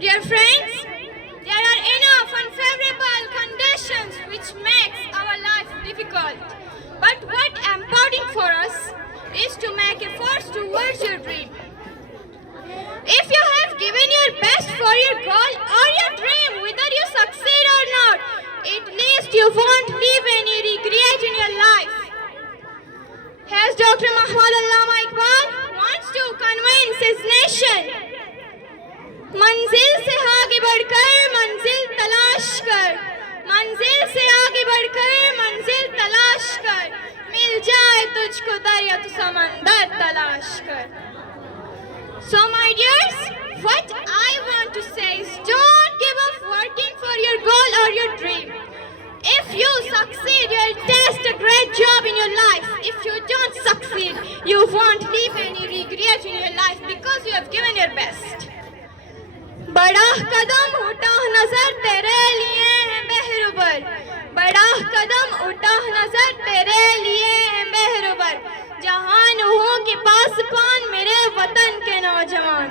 Dear friends, there are enough unfavorable conditions which makes our life difficult. But what important for us is to make efforts towards your dream. If you have given your best for your goal or your dream, whether you succeed or not, at least you won't leave any regret in your life. As Dr. Muhammad Allama Iqbal wants to convince his nation, मंजिल से आगे बढ़कर मंजिल तलाश कर, मंजिल से आगे बढ़कर मंजिल तलाश कर, मिल जाए तुझको दरिया तो समंदर तलाश कर. So my dears, what I want to say is don't give up working for your goal or your dream. If you succeed, you'll taste a great job in your life. If you don't succeed, you won't leave any regret in your life because you have given your best. बड़ा कदम उठा नजर तेरे लिए है बेहरुबर, बड़ा कदम उठा नजर तेरे लिए है बेहरुबर, जहान हो के पास पान मेरे वतन के नौजवान,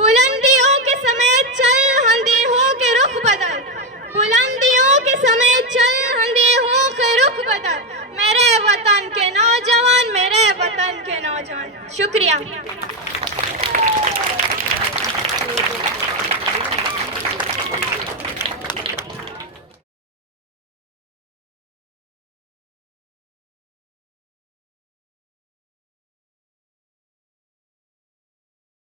बुलंदियों के समय चल अंधेरों के रुख बदल, बुलंदियों के समय चल अंधेरों के रुख बदल, मेरे वतन के नौजवान, मेरे वतन के नौजवान. शुक्रिया.